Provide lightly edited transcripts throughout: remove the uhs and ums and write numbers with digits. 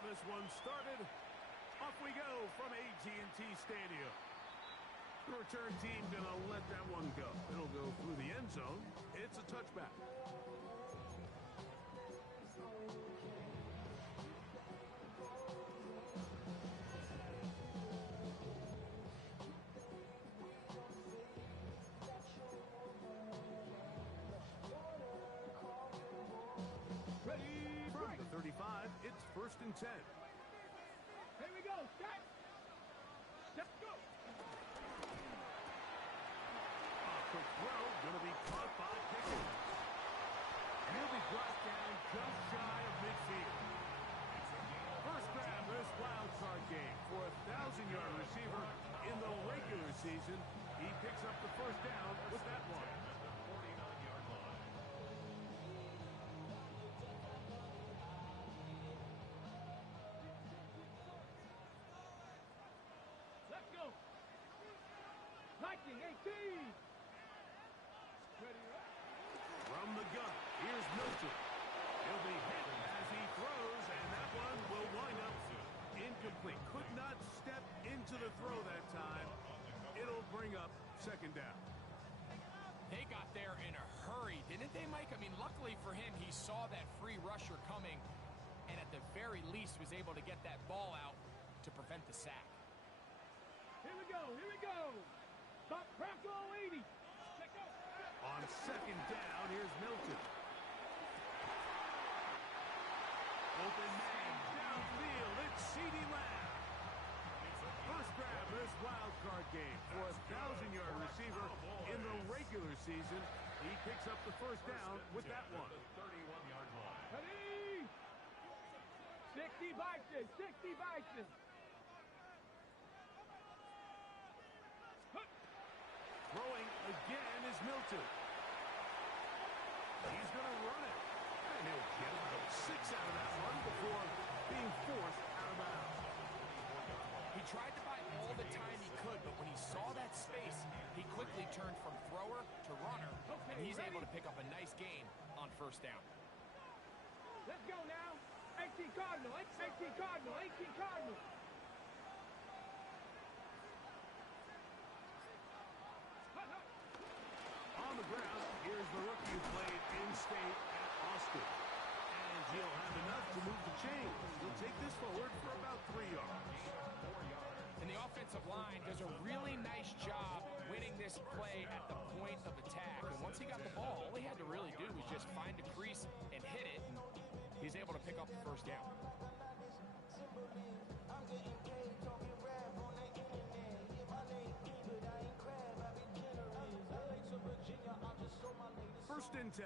getting this one started. Off we go from AT&T Stadium. The return team going to let that one go. It'll go through the end zone. It's a touchback. Ready, from the 35, it's 1st and 10. Here we go. Set. Let's go. A quick throw, going to be caught by Pickens. And he'll be brought down just shy of midfield. First grab this wild card game for a 1,000-yard receiver in the regular season. He picks up the first down with that one. Let's go. Liking 18. Ready, right? From the gun, here's Milton. He'll be hit as he throws, and that one will wind up incomplete. Could not step into the throw that time. It'll bring up 2nd down. They got there in a hurry, didn't they, Mike? I mean, luckily for him, he saw that free rusher coming, and at the very least was able to get that ball out to prevent the sack. Here we go. Here we go. Stop Bronco 80. Check out. On 2nd down, here's Milton. Open man downfield. It's CeeDee Lamb. First grab this wild card game for a 1,000-yard receiver in the regular season. He picks up the first down with that one. 31-yard line. Ready. 60 Bison. 60 Bison. Throwing again is Milton. He's going to run it. And he'll get about 6 out of that one before being forced out of bounds. He tried to buy all the time he could, but when he saw that space, he quickly turned from thrower to runner, and he's able to pick up a nice gain on 1st down. Let's go now. 18 Cardinal. 18 Cardinal. 18 Cardinal. On the ground, here's the rookie who played in-state at Austin. And he'll have enough to move the chains. He'll take this forward for about 3 yards. And the offensive line does a really nice job winning this play at the point of attack. And once he got the ball, all he had to really do was just find a crease and hit it. And he's able to pick up the 1st down. First and 10.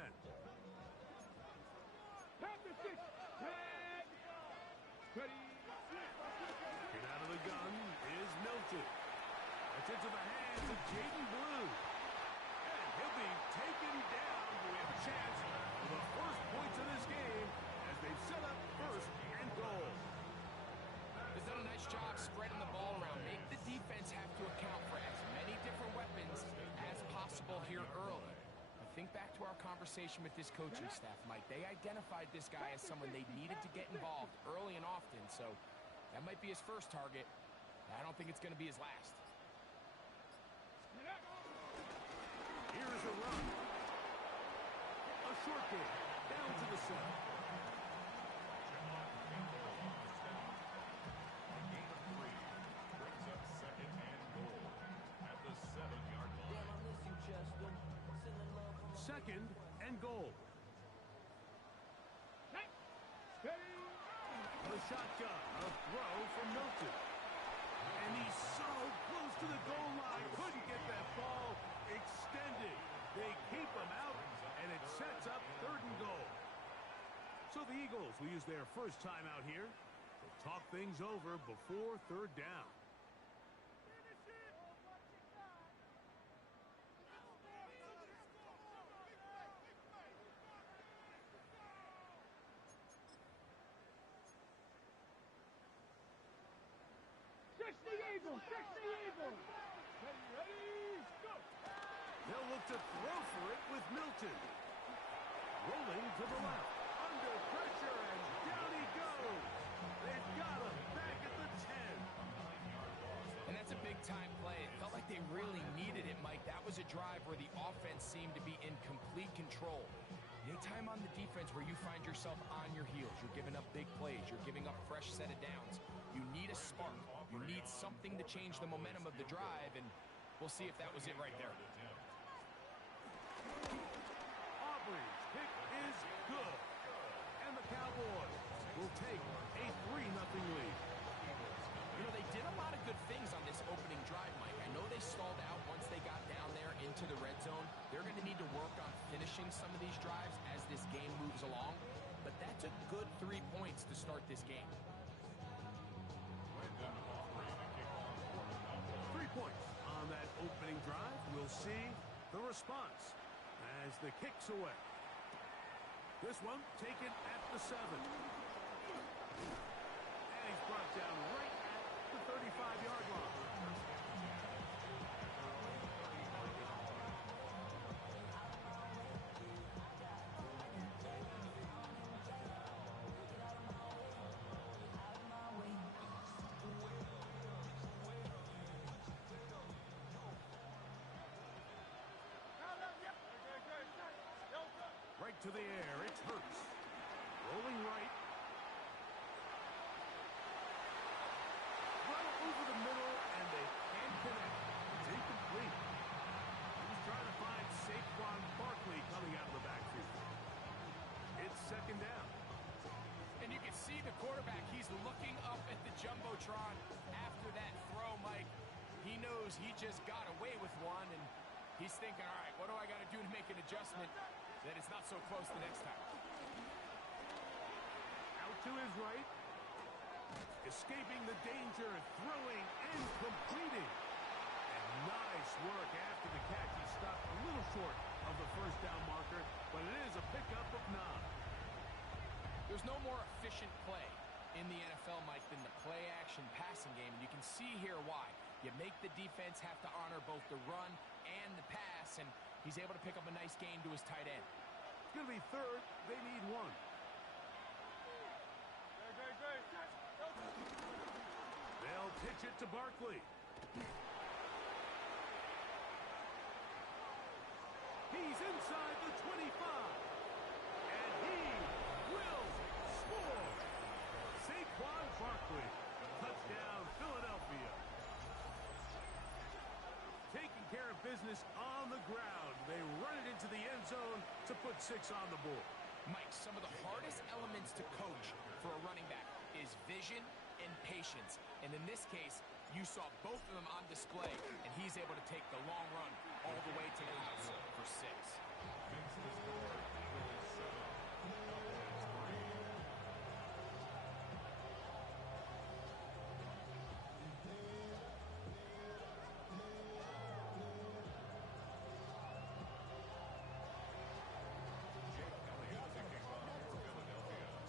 Panther 6. Red. Ready. Get out of the gun is Milton. It's into the hands of Jaden Blue. And he'll be taken down. We have a chance for the first points of this game as they've set up 1st and goal. They've done a nice job spreading the ball around. Make the defense have to account for as many different weapons as possible here early. But think back to our conversation with this coaching staff, Mike. They identified this guy as someone they needed to get involved early and often, so that might be his first target. I don't think it's going to be his last. Here's a run. A short game down to the 7. At the 7-yard line. 2nd and goal. The shotgun, a throw from Milton. And he's so close to the goal line, couldn't get that ball extended. They keep him out, and it sets up 3rd and goal. So the Eagles will use their first time out here to talk things over before 3rd down. 60 Eagles! 60 Eagles! Ready, go! They'll look to throw for it with Milton. Rolling to the left. Under pressure, and down he goes. They've big-time play. It felt like they really needed it, Mike. That was a drive where the offense seemed to be in complete control. Anytime on the defense where you find yourself on your heels, you're giving up big plays, you're giving up fresh set of downs, you need a spark. You need something to change the momentum of the drive, and we'll see if that was it right there. Auburn's kick is good. And the Cowboys will take a 3-0 lead. You know, they did a lot of good things on this opening drive, Mike. I know they stalled out once they got down there into the red zone. They're going to need to work on finishing some of these drives as this game moves along. But that's a good 3 points to start this game. 3 points on that opening drive. We'll see the response as the kick's away. This one taken at the 7. And he's brought down right at the 35-yard line. Right to the air, it's Hurts. Rolling right. Run over the middle, and they can't connect. It's incomplete. He was trying to find Saquon Barkley coming out of the backfield. It's second down. And you can see the quarterback. He's looking up at the Jumbotron after that throw, Mike. He knows he just got away with one, and he's thinking, all right, what do I got to do to make an adjustment that it's not so close the next time? Out to his right. Escaping the danger, throwing and completing. And nice work after the catch. He stopped a little short of the first down marker, but it is a pickup of 9. There's no more efficient play in the NFL, Mike, than the play-action passing game. And you can see here why. You make the defense have to honor both the run and the pass, and he's able to pick up a nice gain to his tight end. It's going to be third. They need 1. They'll pitch it to Barkley. He's inside the 25. And he will score. Saquon Barkley. Touchdown, Philadelphia. Taking care of business on the ground. They run it into the end zone to put 6 on the board. Mike, some of the hardest elements to coach for a running back is vision and patience. And in this case, you saw both of them on display, and he's able to take the long run all the way to the house for 6.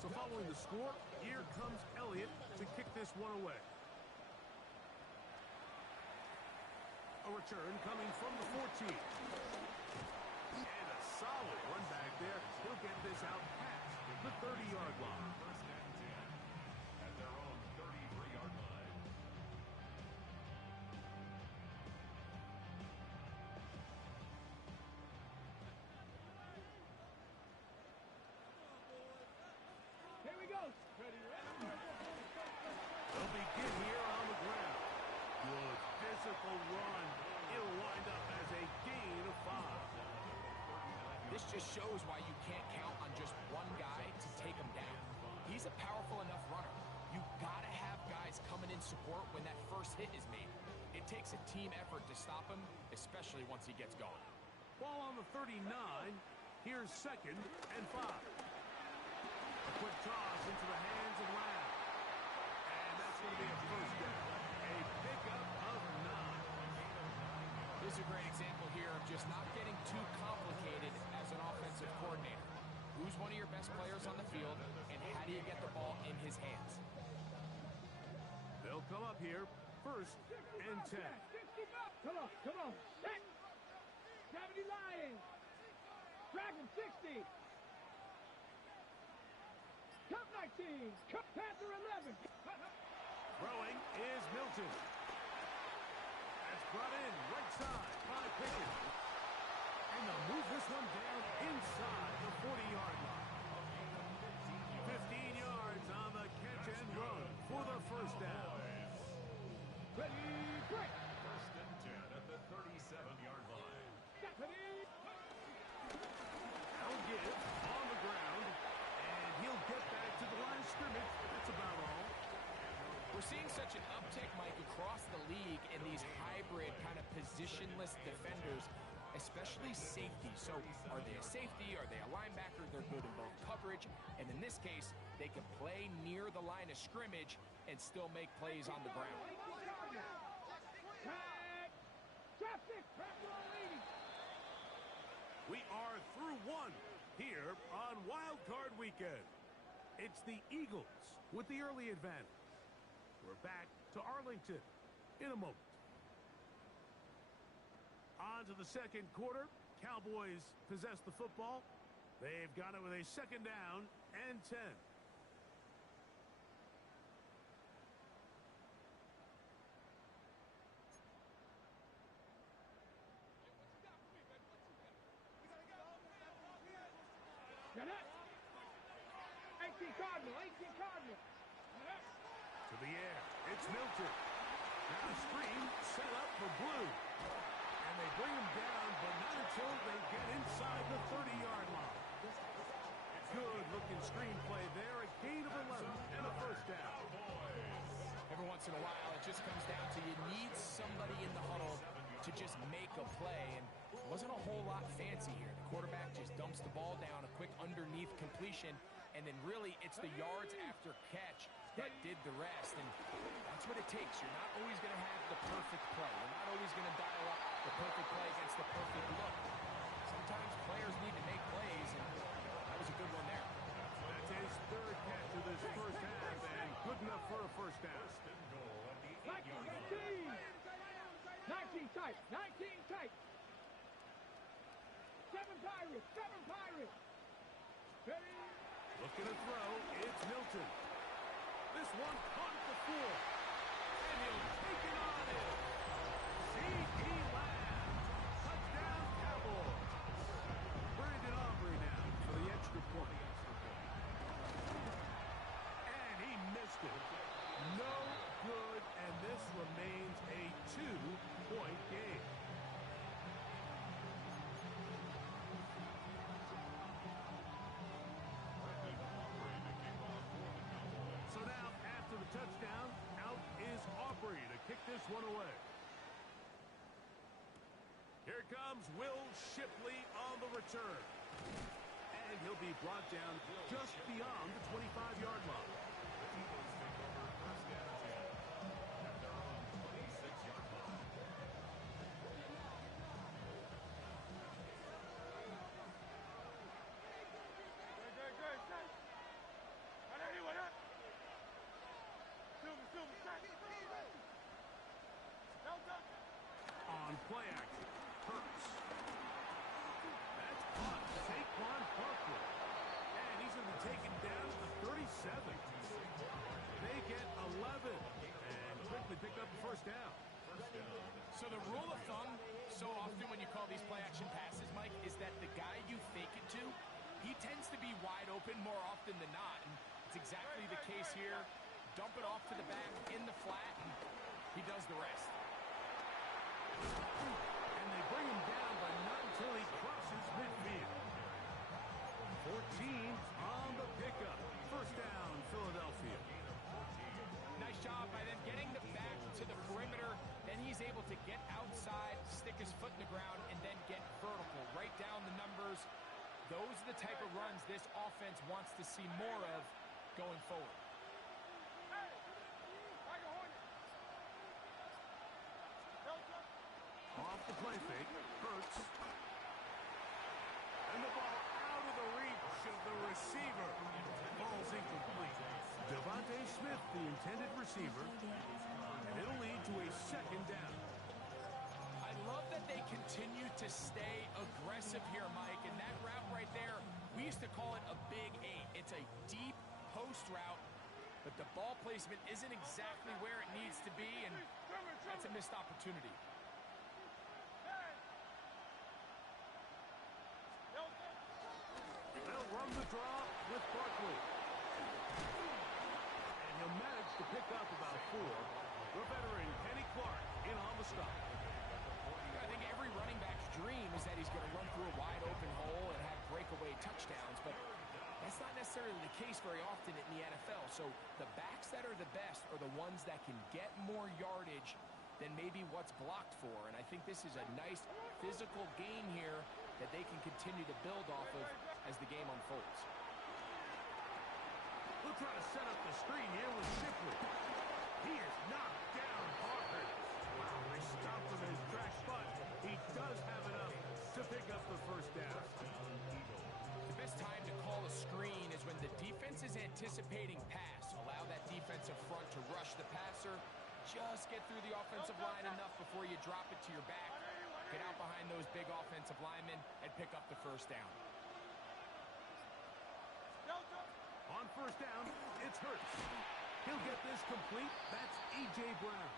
So following the score, here comes Elliott to kick this one away. A return coming from the 14. And a solid run back there. He'll get this out past the 30-yard line. At their own 33-yard line. Here we go. They'll begin here on the ground. Good physical run. It'll wind up as a gain of 5. This just shows why you can't count on just one guy to take him down. He's a powerful enough runner. You gotta have guys coming in support when that first hit is made. It takes a team effort to stop him, especially once he gets going. Ball on the 39. Here's second and 5. A quick toss into the hands of Lamb. And that's going to be a first down. A pickup of 9. This is a great example here of just not getting too complicated as an offensive coordinator. Who's one of your best players on the field, and how do you get the ball in his hands? They'll come up here, first and 10. Come on, come on. Set. 70 Lions. Drag him 60. Cup 19. Cup Panther 11. Throwing is Milton. brought in right side by Pickett. And they'll move this one down inside the 40-yard line. 15 yards on the catch and run for the first down. Ready, break. First and 10 at the 37-yard line. That'll give on the ground, and he'll get back to the line of scrimmage. That's about all. We're seeing such an uptick, Mike, across the league in these hybrid kind of positionless defenders, especially safety. So are they a safety? Are they a linebacker? They're good in both coverage. And in this case, they can play near the line of scrimmage and still make plays on the ground. We are through one here on Wild Card Weekend. It's the Eagles with the early advantage. We're back to Arlington in a moment. On to the second quarter. Cowboys possess the football. They've got it with a second down and 10. Get it. 18 Cardinal, 18 Cardinal. To the air. It's Milton. Now a screen set up for Blue. And they bring him down, but not until they get inside the 30-yard line. Good-looking screenplay there. A gain of 11 and a first down. Every once in a while, it just comes down to you need somebody in the huddle to just make a play. And it wasn't a whole lot fancy here. The quarterback just dumps the ball down, a quick underneath completion, and then really it's the yards after catch that did the rest. And that's what it takes. You're not always going to have the perfect play. You're not always going to dial up the perfect play against the perfect look. Sometimes players need to make plays, and that was a good one there. That's his third catch of this first half, and good enough for a first down. 19 tight, 19 tight. 7 Pirates, 7 Pirates. Ready. Looking to throw, it's Milton. This one caught at the 4. And he'll take it on in. C.D. Lamb. Touchdown, Cowboys. Brandon Aubrey now for the extra point. And he missed it. No good, and this remains a 2-point game. So now, after the touchdown, out is Aubrey to kick this one away. Here comes Will Shipley on the return. And he'll be brought down just beyond the 25-yard line. On play action, Hurts. That's caught. Saquon Barkley. And he's going to be taken down to the 37. They get 11 and quickly pick up the first down. So the rule of thumb, so often when you call these play-action passes, Mike, is that the guy you fake it to, he tends to be wide open more often than not. And it's exactly the case here. Dump it off to the back in the flat, and he does the rest. And they bring him down, but not until he crosses midfield. 14 on the pickup. First down, Philadelphia. Nice job by them getting the back to the perimeter. Then he's able to get outside, stick his foot in the ground, and then get vertical. Right down the numbers. Those are the type of runs this offense wants to see more of going forward. Off the play fake, Hurts. And the ball out of the reach of the receiver. Ball's incomplete. Devontae Smith, the intended receiver. And it'll lead to a second down. I love that they continue to stay aggressive here, Mike. And that route right there, we used to call it a big 8. It's a deep post route, but the ball placement isn't exactly where it needs to be, and that's a missed opportunity. You managed to pick up about 4. The veteran, Kenny Clark, in on the stop. I think every running back's dream is that he's going to run through a wide open hole and have breakaway touchdowns, but that's not necessarily the case very often in the NFL. So the backs that are the best are the ones that can get more yardage than maybe what's blocked for. And I think this is a nice physical game here that they can continue to build off of as the game unfolds. We'll try to set up the screen here with Shipley. He is knocked down hard. Wow, they stopped him in his tracks, but he does have enough to pick up the first down. The best time to call a screen is when the defense is anticipating pass. Allow that defensive front to rush the passer. Just get through the offensive line enough before you drop it to your back. Get out behind those big offensive linemen and pick up the first down. On first down, it's Hurts. He'll get this complete. That's A.J. Brown.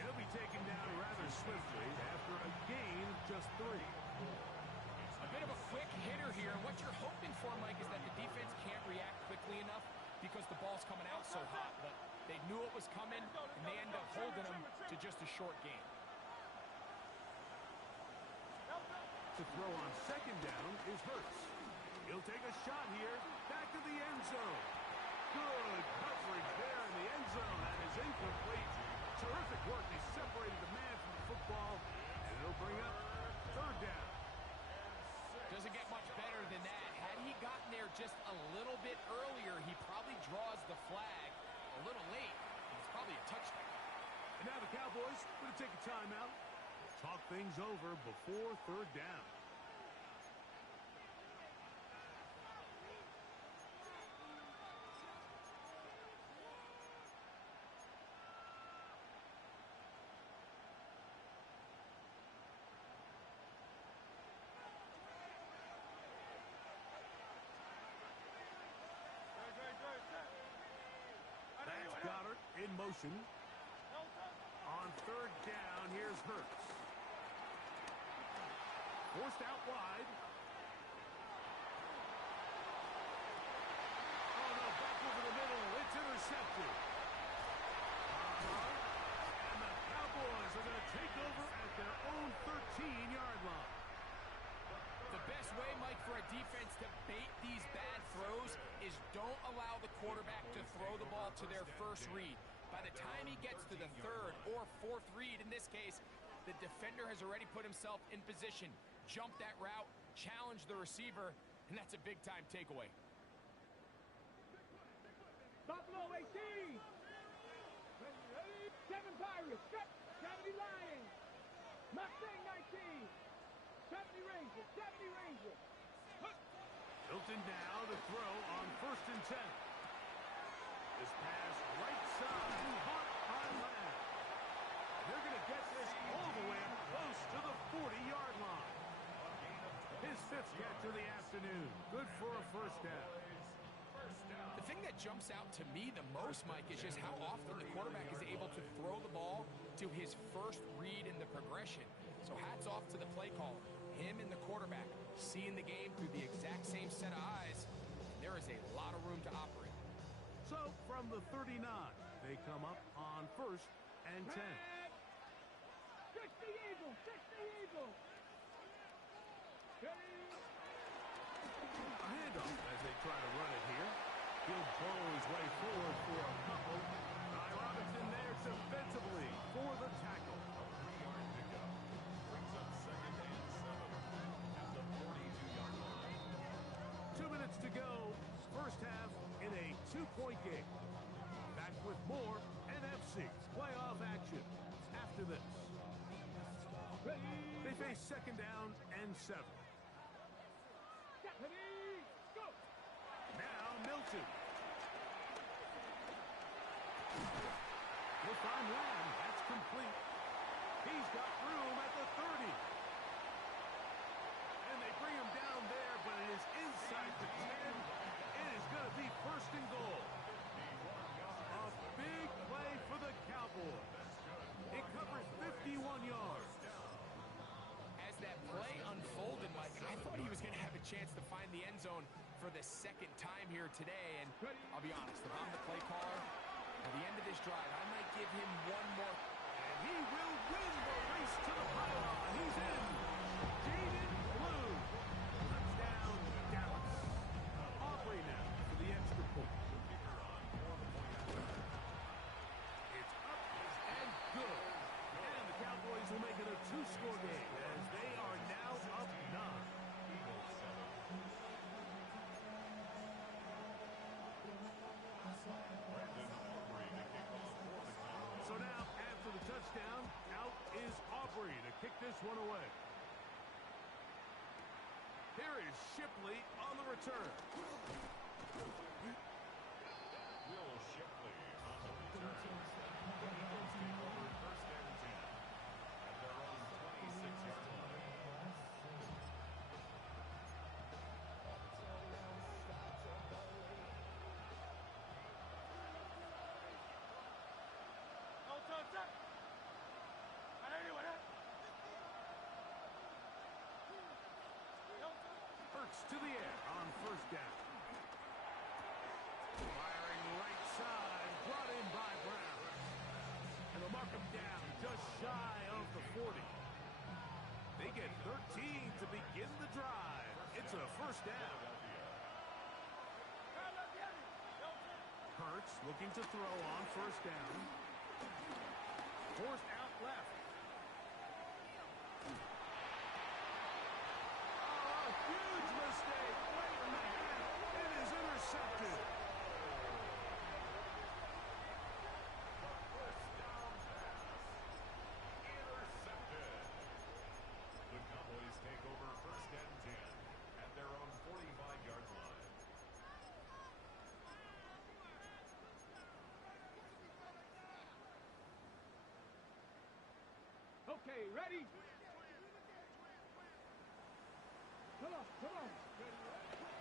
He'll be taken down rather swiftly after a gain of just 3. A bit of a quick hitter here. What you're hoping for, Mike, is that the defense can't react quickly enough because the ball's coming out so hot. But they knew it was coming, and they end up holding them to just a short gain. To throw on second down is Hurts. He'll take a shot here. Back to the end zone. Good coverage there in the end zone. That is incomplete. Terrific work. He separated the man from the football, and it'll bring up third down. Doesn't get much better than that. Had he gotten there just a little bit earlier, he probably draws the flag a little late. It's probably a touchdown. And now the Cowboys going to take a timeout. Talk things over before third down. That's Goddard in motion. On third down, here's Hurts. Forced out wide. Oh, no, back over the middle. It's intercepted. And the Cowboys are going to take over at their own 13-yard line. The best way, Mike, for a defense to bait these bad throws is don't allow the quarterback to throw the ball to their first read. By the time he gets to the third or fourth read, in this case, the defender has already put himself in position, jump that route, challenge the receiver, and that's a big-time takeaway. Buffalo 18. 7 Pirates. 70 Lions. Mustang 19. 70 Rangers. 70 Rangers. Hilton now to throw on first and 10. This pass right side, hot on land. They're going to get this all the way up close to the 40-yard line. His 5th catch of the afternoon. Good for a first down. The thing that jumps out to me the most, Mike, is just how often the quarterback is able to throw the ball to his first read in the progression. So hats off to the play caller. Him and the quarterback seeing the game through the exact same set of eyes. There is a lot of room to operate. So from the 39, they come up on first and 10. 60 Eagles. 60 Eagles. A handoff as they try to run it here. He'll blow his way forward for a couple. Ty Robinson there defensively for the tackle. 2 minutes to go. First half in a 2-point game. Back with more NFC playoff action after this. They face second down and 7. Now Milton. He'll find Lamb. That's complete. He's got room at the 30. And they bring him down there, but it is inside the 10. It is going to be first and goal. A big play for the Cowboys. It covers 51 yards. As that play unfolded, Mike, I thought he was going to have a chance to find the end zone for the the second time here today, and I'll be honest, if I'm the play caller, at the end of this drive, I might give him one more. And he will win the race to the pylon. He's in. Jaden Blue. Touchdown, Dallas. Aubrey now for the extra point. It's up and good. And the Cowboys will make it a two-score game as they are now up 9. So now, after the touchdown, out is Aubrey to kick this one away. Here is Shipley on the return. Will Shipley on the return. The Eagles take over 1st and 10 at their own 26-yard line. Hurts to the air on 1st down. Firing right side, brought in by Brown. And they'll mark him down just shy of the 40. They get 13 to begin the drive. It's a 1st down. Hurts looking to throw on 1st down. Forced out left. Oh, huge mistake. Right in the head. It is intercepted. Intercepted. The Cowboys take over 1st and 10 at their own 45-yard line. Okay, ready? Come on, come on.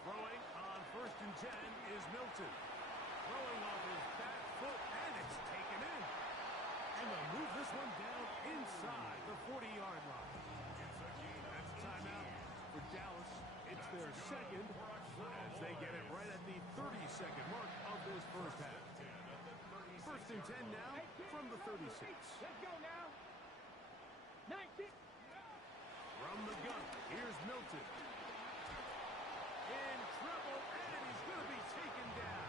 Throwing on 1st and 10 is Milton. Throwing off his back foot, and it's taken in. And they'll move this one down inside the 40-yard line. That's timeout for Dallas. It's their second as they get it right at the 32nd mark of this 1st half. 1st and 10 now from the 36. Let's go now. 19. From the gun, here's Milton. In trouble, and he's going to be taken down.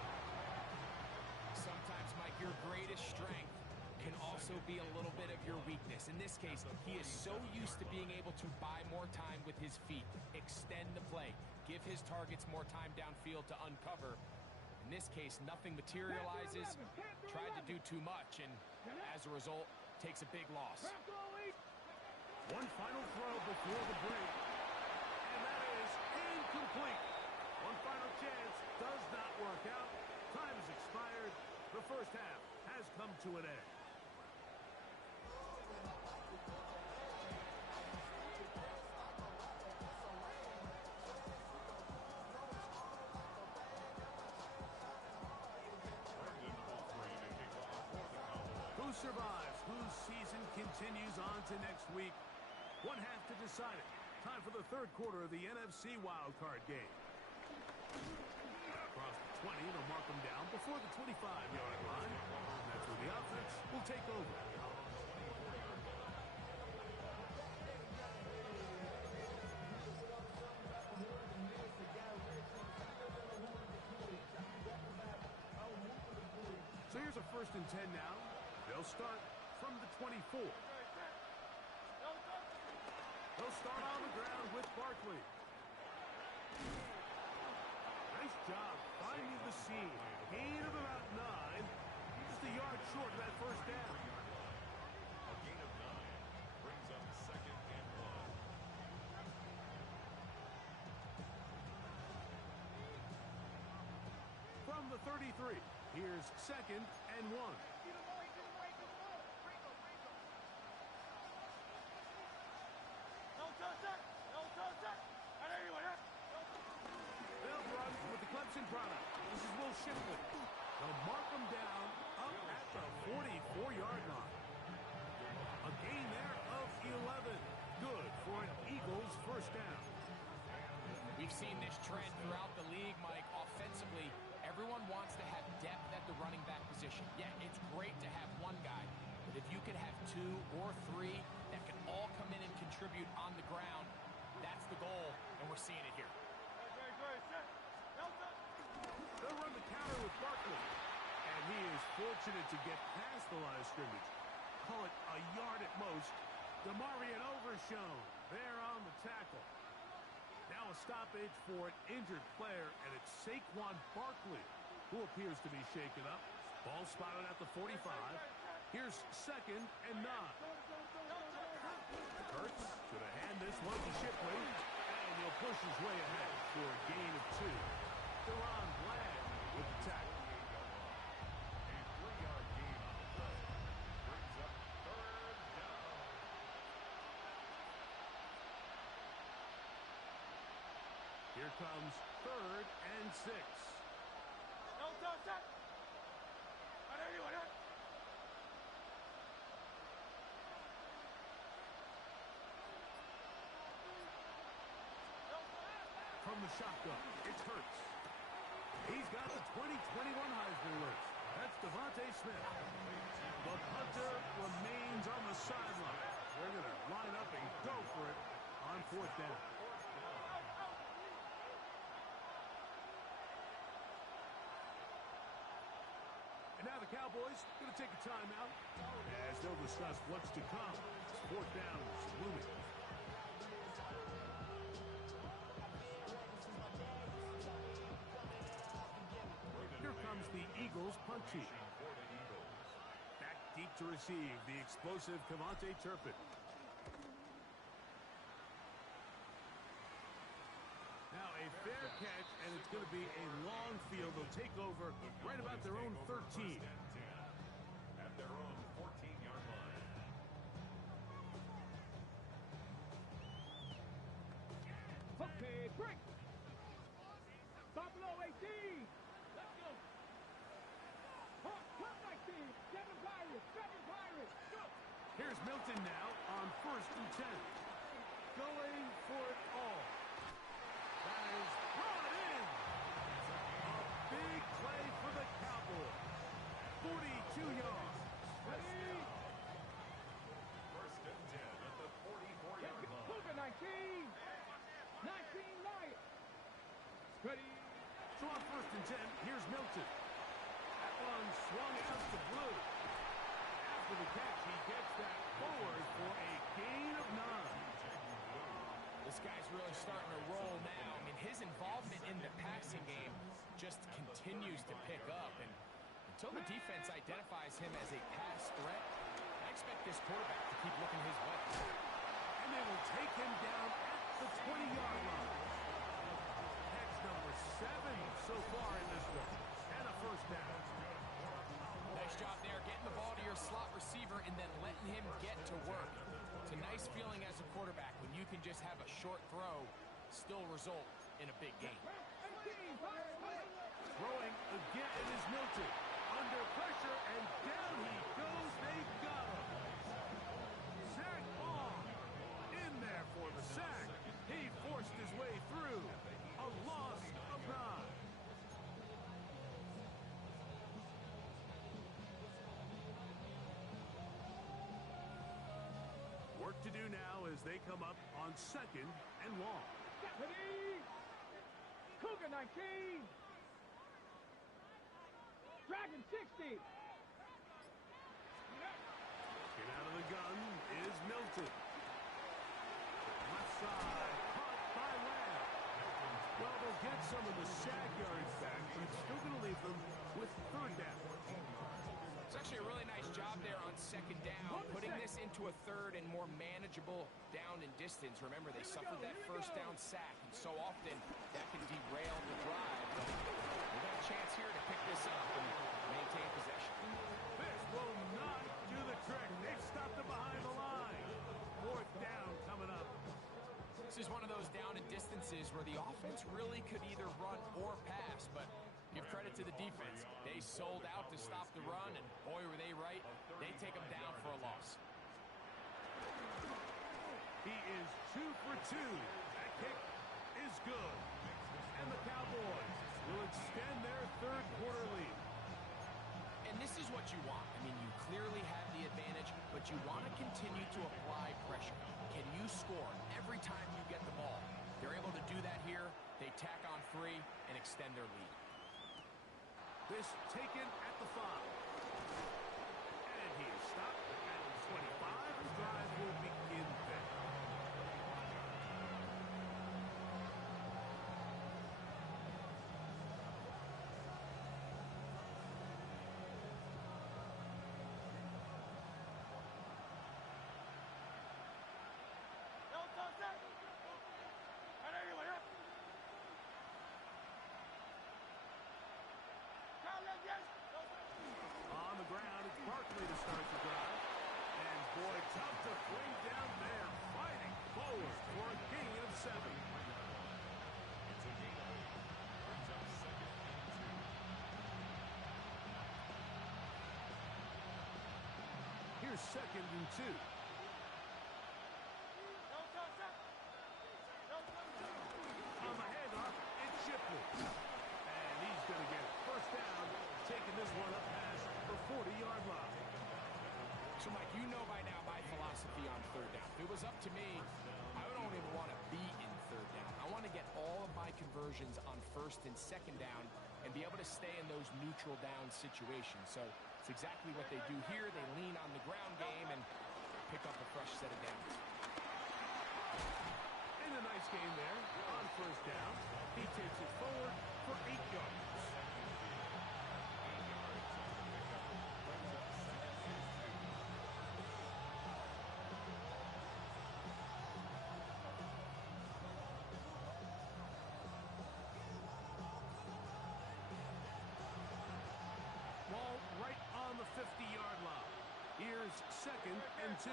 Sometimes, Mike, your greatest strength can also be a little bit of your weakness. In this case, he is so used to being able to buy more time with his feet, extend the play, give his targets more time downfield to uncover. In this case, nothing materializes, tried to do too much, and as a result, takes a big loss. One final throw before the break, and that is incomplete. One final chance does not work out. Time has expired. The 1st half has come to an end. Who survives? Whose season continues on to next week? One half to decide it. Time for the 3rd quarter of the NFC wildcard game. Across the 20, they'll mark them down before the 25-yard line. That's where the offense will take over. So here's a 1st and 10 now. They'll start from the 24. They'll start on the ground with Barkley. Nice job finding the seam. Gain of about 9. Just a yard short of that 1st down. A gain of 9 brings up 2nd and 1. From the 33, here's 2nd and 1. They'll run with the Clemson product. This is Will Shipley. They'll mark them down up at the 44-yard line. A gain there of 11. Good for an Eagles 1st down. We've seen this trend throughout the league, Mike. Offensively, everyone wants to have depth at the running back position. Yeah, it's great to have one guy, but if you could have two or three that can all come in and contribute on the ground, that's the goal, and we're seeing it here. They'll run the counter with Barkley, and he is fortunate to get past the line of scrimmage. Call it a yard at most. DeMarvion overshown there on the tackle. Now a stoppage for an injured player, and it's Saquon Barkley who appears to be shaken up. Ball spotted at the 45. Here's 2nd and 9. Hurts should have hand this one to Shipley, and he'll push his way ahead for a gain of 2. Deron Bland with the tackle. A 3-yard gain on the play. Brings up 3rd down. Here comes 3rd and 6. From the shotgun, it's Hurts. He's got the 2021 Heisman list. That's Devontae Smith. The punter remains on the sideline. They're going to line up and go for it on 4th down. And now the Cowboys going to take a timeout as they'll discuss what's to come. 4th down is looming. Here comes the Eagles punt team. Back deep to receive the explosive Kevontae Turpin. Now a fair catch, and it's going to be a long field. They'll take over right about their own 13. At their own 14-yard line. Okay, break. Buffalo 18. Let's go. Come 19. 7 Pirates. 7 Pirates. Go. Here's Milton now on 1st and 10. Going for it all. That is brought in. A big play for the Cowboys. 42 yards. Ready? 1st and 10 at the 44-yard line. Cougar 19. 19 Lions. Ready? So on 1st and 10, here's Milton. That one swung out to Blue. After the catch, he gets that forward for a gain of 9. This guy's really starting to roll now. I mean, his involvement in the passing game just continues to pick up. And until the defense identifies him as a pass threat, I expect this quarterback to keep looking his way. And they will take him down at the 20-yard line. Catch number 7 so far in this one. And a 1st down. Nice job there getting the ball to your slot receiver and then letting him get to work. It's a nice feeling as a quarterback when you can just have a short throw still result in a big game. Throwing again is Milton. Under pressure, and down he goes. They got him. Zach Ball in there for the sack. He forced his way through. A loss of 9. Work to do now as they come up on 2nd and long. Ready? Cougar 19. Dragon 60. Get out of the gun is Milton. Left side, caught by Lamb. Well, they'll get some of the sack yards back, but it's still going to leave them with 3rd down. It's actually a really nice job there on 2nd down, putting this into a 3rd and more manageable down and distance. Remember, they suffered that 1st down sack, and so often that can derail the drive. But we got a chance here to pick this up and maintain possession. This will not do the trick. They've stopped him behind the line. 4th down coming up. This is one of those down and distances where the offense really could either run or pass, but give credit to the defense. They sold out to stop the run, and boy, were they right. They take them down for a loss. He is 2 for 2. That kick is good. And the Cowboys will extend their third quarter lead. And this is what you want. I mean, you clearly have the advantage, but you want to continue to apply pressure. Can you score every time you get the ball? They're able to do that here. They tack on 3 and extend their lead. This taken at the 5. And he is stopped at the 25. The drive will begin there. On the ground, it's Barkley to start the drive. And boy, tough to bring down there. Fighting forward for a gain of 7. Here's 2nd and 2. On the handoff, it's Shipley. And he's going to get it. First down, taking this one up past the 40-yard line. So, Mike, you know by now my philosophy on 3rd down. If it was up to me, I don't even want to be in 3rd down. I want to get all of my conversions on 1st and 2nd down and be able to stay in those neutral down situations. So it's exactly what they do here. They lean on the ground game and pick up a fresh set of downs. And a nice game there on 1st down. He takes it forward for 8 yards. Ball right on the 50-yard line. Here's 2nd and 2.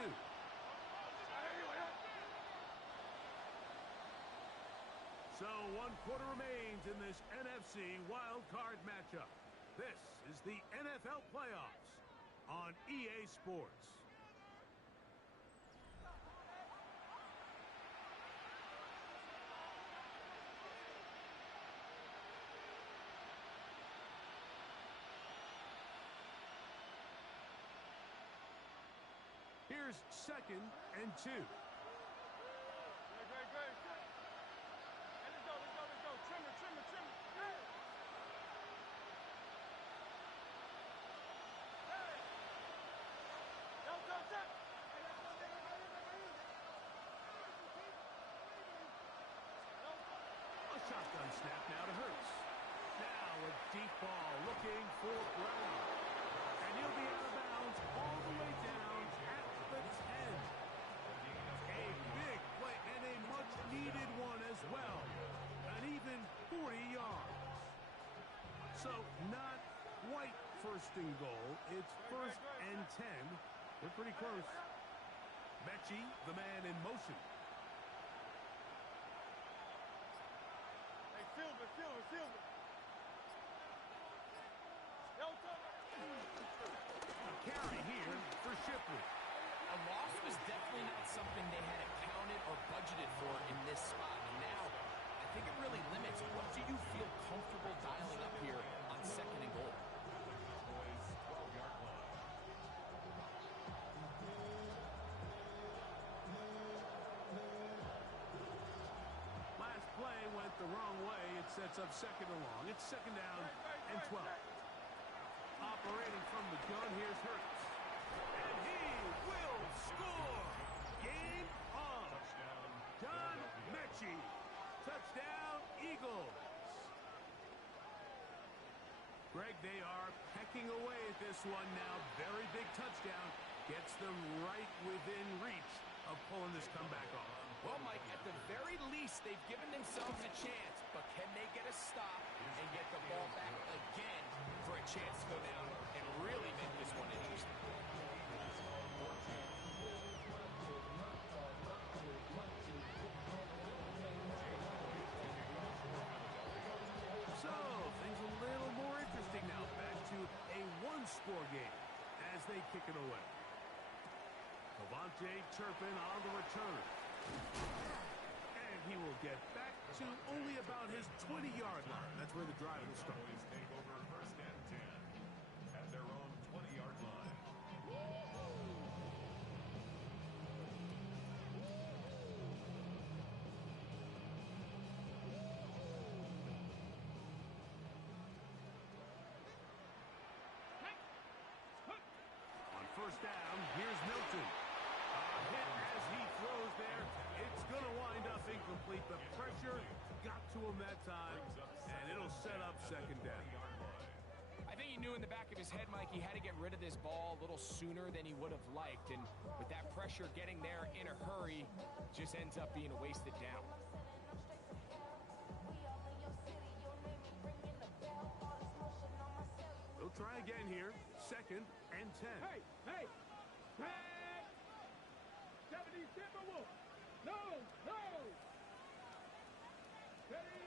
So 1 quarter remains in this NFC wild card matchup. This is the NFL playoffs on EA Sports. Here's 2nd and 2. A shotgun snap now to Hurts. Now a deep ball looking for Brown. And he'll be out of bounds all the way down at the 10. A big play and a much-needed one as well. An even 40 yards. So not quite 1st and goal. It's 1st and 10. They're pretty close. Mechie, the man in motion. Silver. A carry here for Shipley. A loss was definitely not something they had accounted or budgeted for in this spot. And now, I think it really limits what do you feel comfortable dialing up here on 2nd and goal. Last play went the wrong way. It sets up 2nd and long. It's 2nd down and 12. Operating from the gun, here's Hurts. And he will score. Game on. John Mechie. Touchdown, Eagles. Greg, they are pecking away at this one now. Very big touchdown. Gets them right within reach of pulling this comeback off. Well, Mike, at the very least, they've given themselves a chance. But can they get a stop and get the ball back again for a chance to go down and really make this one interesting? So, things a little more interesting now. Back to a 1-score game as they kick it away. Devontae Turpin on the return. And he will get back to only about his 20-yard line. That's where the drive will start. Always take over first and 10 at their own 20-yard line. On first down, here's Milton. A hit as he throws there. It's going to wind up incomplete. The pressure got to him that time, and it'll set up second down. I think he knew in the back of his head, Mike, he had to get rid of this ball a little sooner than he would have liked. And with that pressure getting there in a hurry, just ends up being a wasted down. We'll try again here. Second and 10. Hey, hey, tag! 70 Timberwolves. No, no. Ready?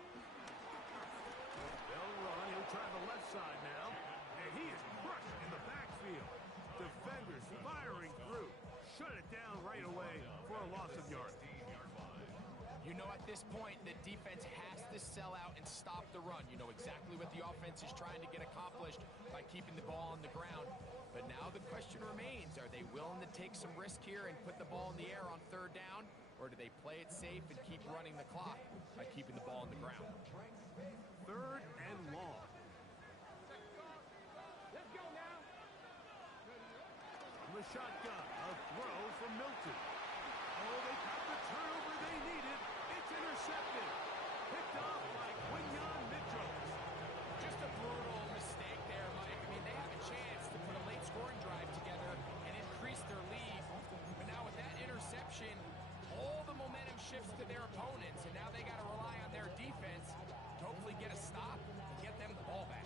They'll run. He'll try the left side now. And he is crushed in the backfield. Defenders firing through. Shut it down right away for a loss of yards. You know, at this point, the defense has to sell out and stop the run. You know exactly what the offense is trying to get accomplished by keeping the ball on the ground. But now the question remains, are they willing to take some risk here and put the ball in the air on third down? Or do they play it safe and keep running the clock by keeping the ball on the ground? Third and long. Let's go now. From the shotgun, a throw from Milton. Oh, they got the turnover they needed. It's intercepted. Picked off by Quinyon Mitchell. Just a brutal mistake there, Mike. I mean, they have a chance to put a late scoring drive together and increase their lead. But now with that interception, all the momentum shifts to their opponents, and now they got to rely on their defense to hopefully get a stop and get them the ball back.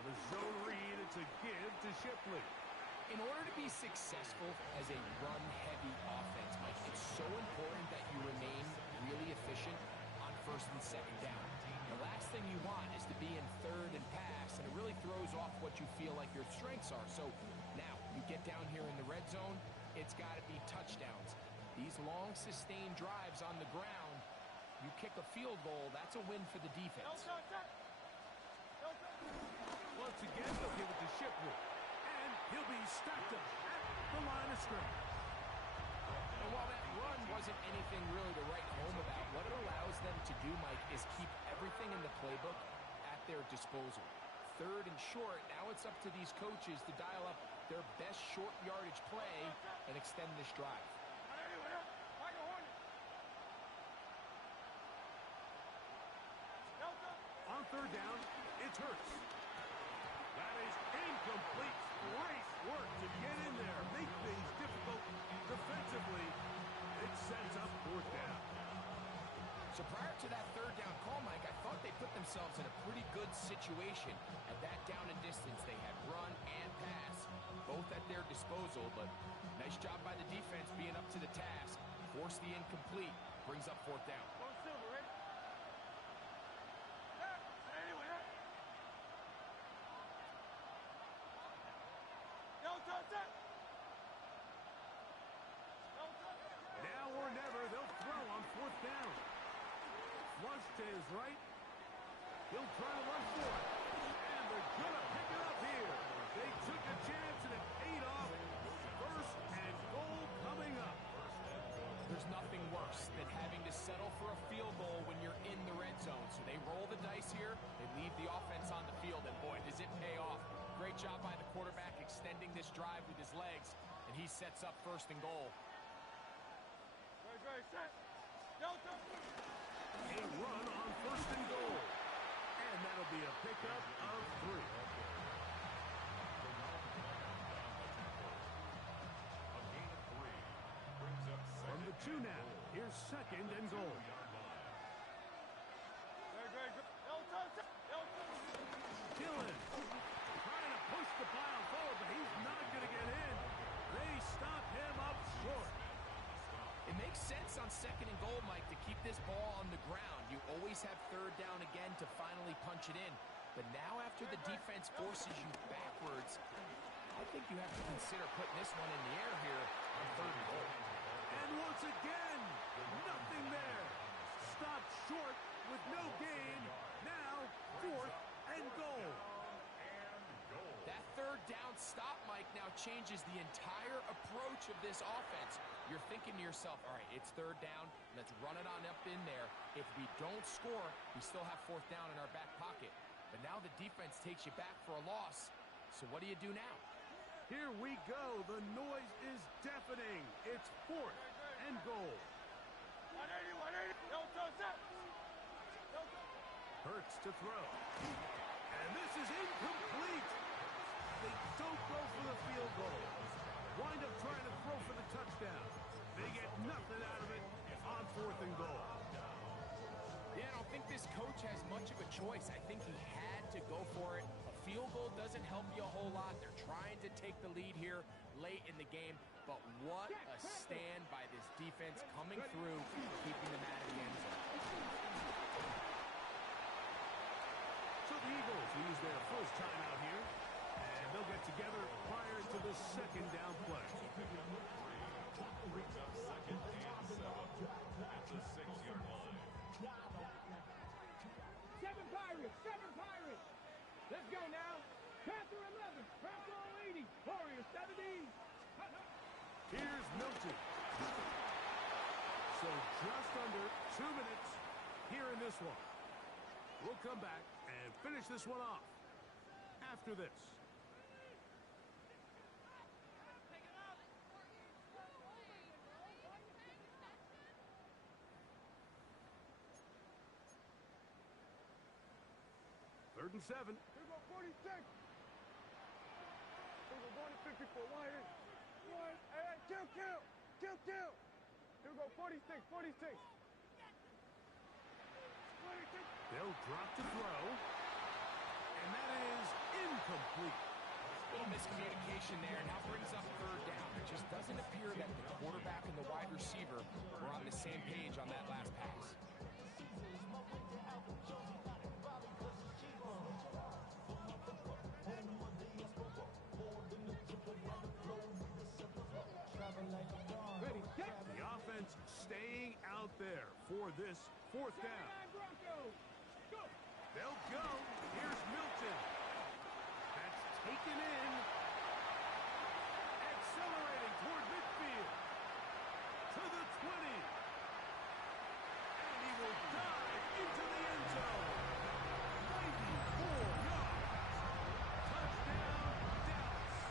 On the zone read, it's a give to Shipley. In order to be successful as a run-heavy offense, Mike, it's so important that you remain really efficient on first and second down. The last thing you want is to be in third and pass, and it really throws off what you feel like your strengths are. So now you get down here in the red zone, it's got to be touchdowns. These long, sustained drives on the ground, you kick a field goal, that's a win for the defense. Once again, they'll give it to Shipley. And he'll be stacked up at the line of scrimmage. And while that run wasn't anything really to write home about, what it allows them to do, Mike, is keep everything in the playbook at their disposal. Third and short, now it's up to these coaches to dial up their best short yardage play and extend this drive. On third down, it's Hurts. That is incomplete. Great work to get in there, make things difficult defensively. It sets up fourth down. So prior to that third down call, Mike, I thought they put themselves in a pretty good situation. At that down and distance, they had run and pass, both at their disposal, but nice job by the defense being up to the task. Force the incomplete, brings up fourth down. Now or never, they'll throw on fourth down. Flush to his right. He'll try to run for it. And they're going to pick it up here. They took a chance and it paid off. First and goal coming up. There's nothing worse than having to settle for a field goal when you're in the red zone. So they roll the dice here. They leave the offense on the field, and boy, does it pay off. Great job by the quarterback extending this drive with his legs, and he sets up first and goal. A run on first and goal. And that'll be a pickup of 3. From the 2 now, here's second and goal. Dillon trying to push the pile forward, but he's not going to get in. They stop him up this ball on the ground, you always have third down again to finally punch it in. But now after the defense forces you backwards, I think you have to consider putting this one in the air here on third and goal. And once again, nothing there. Stopped short with no gain. Now, fourth and goal. That third down stop, Mike, now changes the entire approach of this offense. You're thinking to yourself, all right, it's third down. Let's run it on up in there. If we don't score, we still have fourth down in our back pocket. But now the defense takes you back for a loss. So what do you do now? Here we go. The noise is deafening. It's fourth and goal. 180. Hurts to throw. And this is incomplete. They don't go for the field goal. Wind up trying to throw for the touchdown. They get nothing out of it on fourth and goal. Yeah, I don't think this coach has much of a choice. I think he had to go for it. A field goal doesn't help you a whole lot. They're trying to take the lead here late in the game. But what a stand by this defense coming through, keeping them out of the end zone. So the Eagles use their first time out here. And they'll get together prior to the second down play. Brings up second and 7 at the 6-yard line. Seven Pirates. Let's go now. Panther 11. Panther 80. Warrior 70. Here's Milton. So just under 2 minutes here in this one. We'll come back and finish this one off after this. Third and 7. Here go 46. Here go going to 54. One. Hey, kill. Here go 46. They'll drop to throw. And that is incomplete. Little miscommunication there, and now brings up third down. It just doesn't appear that the quarterback and the wide receiver were on the same page on that last pass. Ready, set. The offense staying out there for this fourth down. Broncos. Go. They'll go. Here's Milton. That's taken in. Accelerating toward midfield. To the 20. And he will dive into the end zone. 94 yards. Touchdown, Dallas.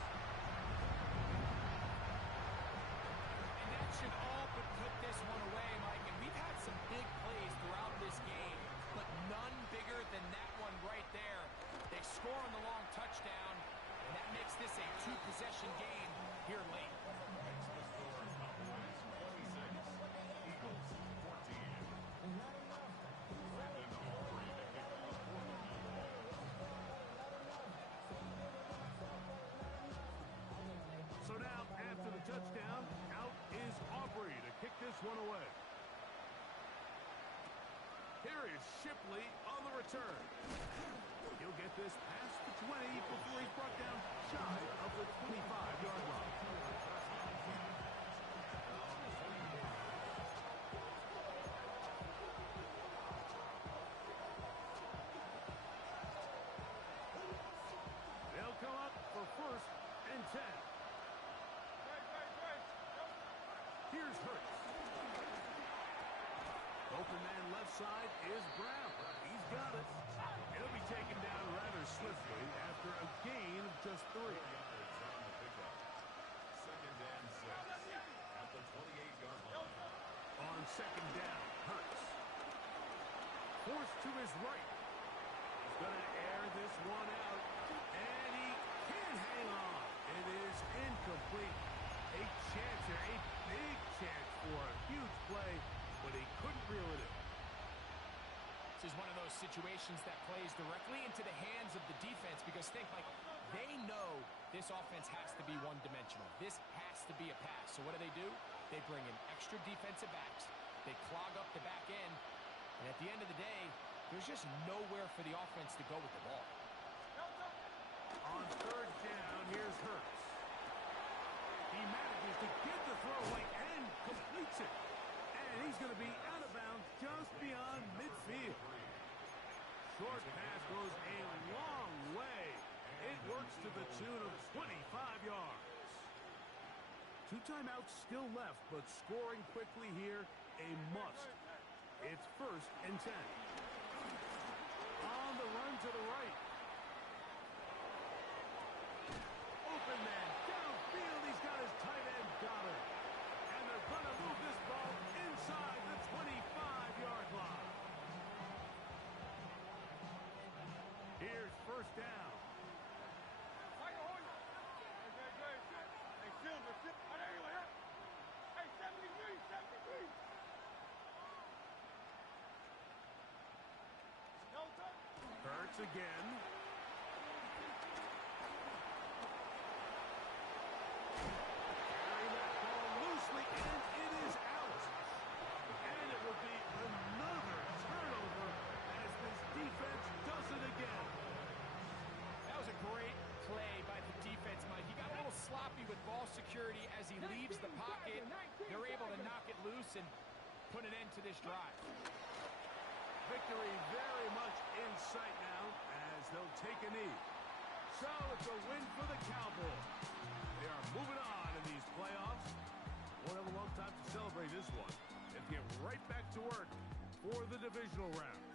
And that should all but put this one away, Mike. And we've had some big plays throughout this game, but none bigger than that one right there. They score on the long touchdown, and that makes this a two-possession game here late. So now, after the touchdown, out is Aubrey to kick this one away. Here is Shipley on the return. He'll get this past the 20 before he's brought down shy of the 25-yard line. They'll come up for first and 10. Here's Hurts. Open man left side is Brown. He's got it. He'll be taken down rather swiftly after a gain of just 3. Second and 6 at the 28-yard line. On second down, Hurts. Forced to his right. He's going to air this one out. And he can hang on. It is incomplete. A chance here, a big chance for a huge play, but he couldn't reel it in. This is one of those situations that plays directly into the hands of the defense because think, like, they know this offense has to be one-dimensional. This has to be a pass. So what do? They bring in extra defensive backs. They clog up the back end, and at the end of the day, there's just nowhere for the offense to go with the ball. On third down, here's Hurts. He manages to get the throw away and completes it. And he's going to be out of bounds just beyond midfield. Short pass goes a long way. It works to the tune of 25 yards. 2 timeouts still left, but scoring quickly here, a must. It's 1st and 10. On the run to the right. Open man downfield. He's got his tight end got it. And they're going to move this ball inside the 25-yard line. Here's 1st down. Hurts again. Carrying that ball loosely, and it is out. And it will be another turnover as this defense does it again. That was a great play by the defense, Mike. He got a little sloppy with ball security as he leaves the pocket. They're able to knock it loose and put an end to this drive. Victory very much in sight now as they'll take a knee. So it's a win for the Cowboys. They are moving on in these playoffs. Won't have a long time to celebrate this one. They'll get right back to work for the divisional round.